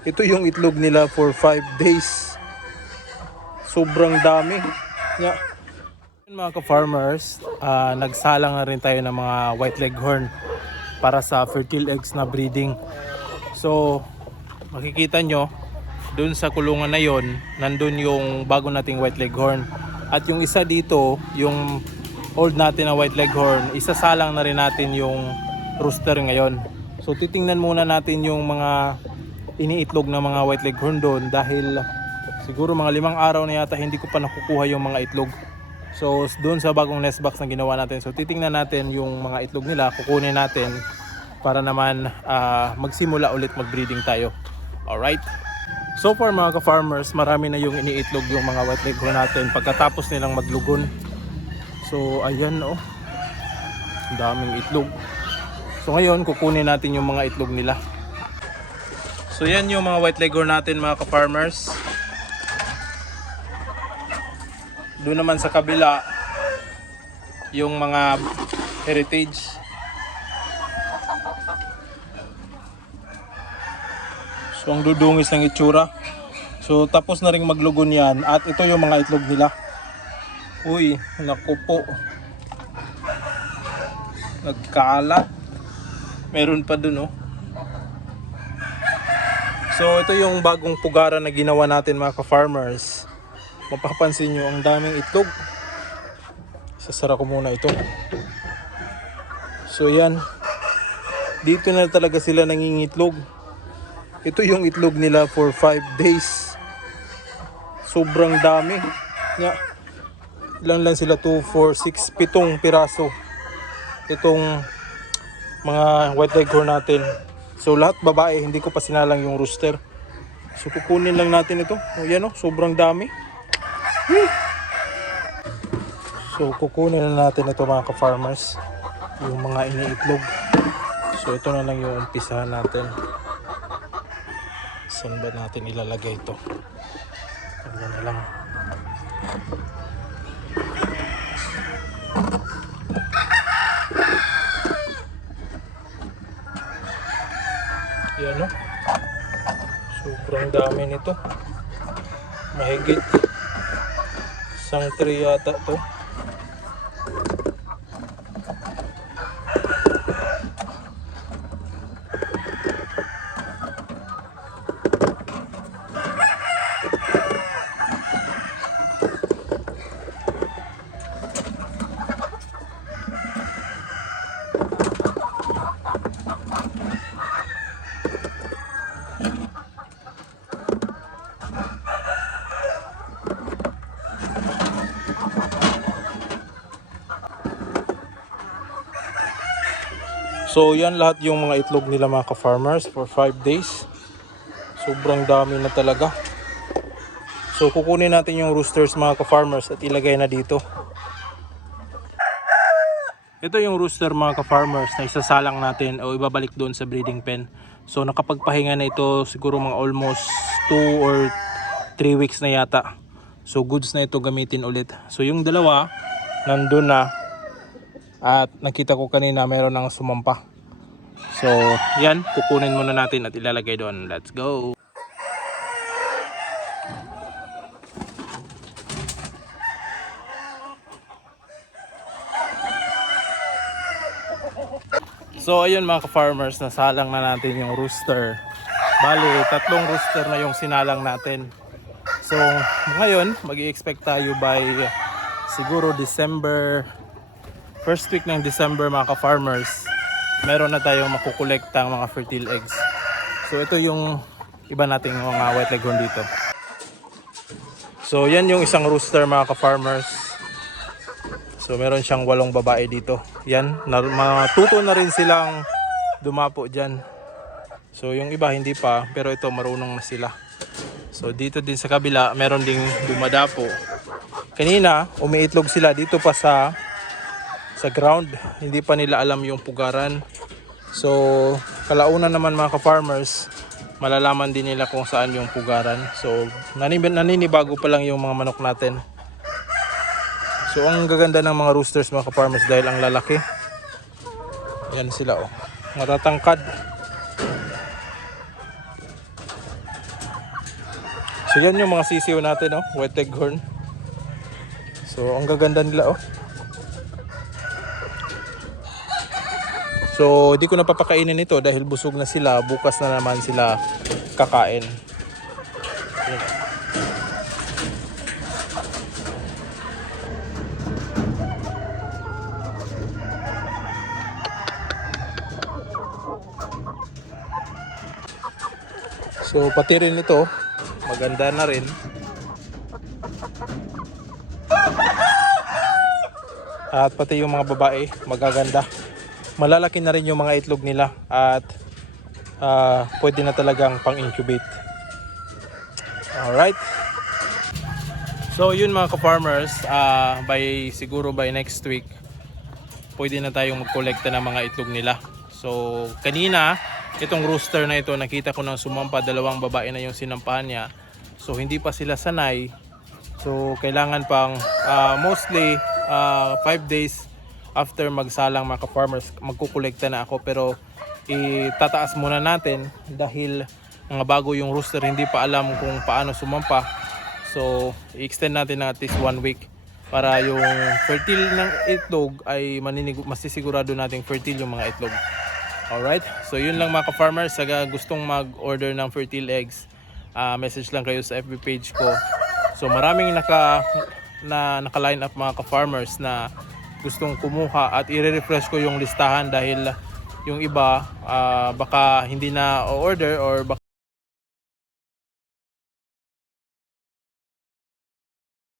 Ito yung itlog nila for 5 days. Sobrang dami. Nga. Mga ka-farmers, ah, nagsalang na rin tayo ng mga white leghorn para sa fertile eggs na breeding. So, makikita nyo, dun sa kulungan na yon, nandun yung bago nating white leghorn. At yung isa dito, yung old natin na white leghorn, isasalang na rin natin yung rooster ngayon. So, titingnan muna natin yung mga iniitlog ng mga white leghorn doon dahil siguro mga limang araw na yata hindi ko pa nakukuha yung mga itlog. So doon sa bagong nest box na ginawa natin, so titingnan natin yung mga itlog nila, kukunin natin para naman ah, magsimula ulit mag-breeding tayo. Alright? So far mga ka-farmers, marami na yung iniitlog yung mga white leghorn natin pagkatapos nilang maglugon. So ayan oh. Daming itlog. So ngayon, kukunin natin yung mga itlog nila. So yan yung mga white leghorn natin mga ka-farmers. Doon naman sa kabila yung mga heritage. So ang dudungis ng itsura. So tapos na rin maglugon yan at ito yung mga itlog nila. Uy, naku po. Nagkalat. Meron pa dun oh. So ito yung bagong pugaran na ginawa natin mga ka-farmers. Mapapansin nyo ang daming itlog. Sasara ko muna ito. So yan. Dito na talaga sila nangingitlog. Ito yung itlog nila for 5 days. Sobrang dami. Nga. Ilan lang sila 2, 4, 6, 7 piraso. Itong mga white leghorn natin. So lahat babae, hindi ko pa sinalang yung rooster. So kukunin lang natin ito. O yan o, sobrang dami. So kukunin na natin ito mga ka-farmers. Yung mga iniitlog. So ito na lang yung umpisahan natin. Saan ba natin ilalagay ito? Ayan na lang. Yan o. Sobrang dami nito. Mahigit. Isang tray yata to. So yan lahat yung mga itlog nila mga ka-farmers for 5 days. Sobrang dami na talaga. So kukunin natin yung roosters mga ka-farmers at ilagay na dito. Ito yung rooster mga ka-farmers na isasalang natin o ibabalik doon sa breeding pen. So nakapagpahinga na ito siguro mga almost 2 or 3 weeks na yata. So goods na ito gamitin ulit. So yung dalawa nandun na at nakita ko kanina meron ng sumampa. So, yan, kukunin muna natin at ilalagay doon. Let's go! So, ayun mga ka-farmers, nasalang na natin yung rooster. Bali, tatlong rooster na yung sinalang natin. So, ngayon, mag expect tayo by siguro December first week ng December mga ka-farmers, meron na tayong makukolekta mga fertile eggs. So ito yung iba nating mga white leghorn dito. So yan yung isang rooster mga ka-farmers. So meron siyang walong babae dito. Yan, matuto na rin silang dumapo dyan. So yung iba hindi pa, pero ito marunong na sila. So dito din sa kabila, meron ding dumadapo. Kanina, umiitlog sila dito pa sa sa ground. Hindi pa nila alam yung pugaran. So, kalaunan naman mga ka-farmers, malalaman din nila kung saan yung pugaran. So, nanin- naninibago pa lang yung mga manok natin. So, ang gaganda ng mga roosters mga ka-farmers dahil ang lalaki. Yan sila oh. Matatangkad. So yan yung mga sisiw natin, oh, white leghorn. So ang gaganda nila, oh. So di ko na papakainin ito dahil busog na sila. Bukas na naman sila kakain. Yan. So pati rin ito, maganda na rin. At pati yung mga babae, magaganda. Malalaki na rin yung mga itlog nila at ah, pwede na talagang pang-incubate. Alright. So yun mga ka-farmers, ah, by siguro by next week, pwede na tayong magkolekta ng mga itlog nila. So kanina, itong rooster na ito, nakita ko ng sumampa, dalawang babae na yung sinampahan niya. So hindi pa sila sanay. So kailangan pang ah, mostly 5 days after magsalang mga ka-farmers, magkukolekta na ako pero itataas muna natin dahil mga bago yung rooster hindi pa alam kung paano sumampa. So i-extend natin ng at least one week para yung fertile ng itlog ay masisigurado nating fertile yung mga itlog. Alright, so yun lang mga ka-farmers. Saga gustong mag-order ng fertile eggs, ah, message lang kayo sa FB page ko. So maraming naka na naka-line up mga ka-farmers na gustong kumuha at i-refresh ko yung listahan dahil yung iba ah, baka hindi na order or baka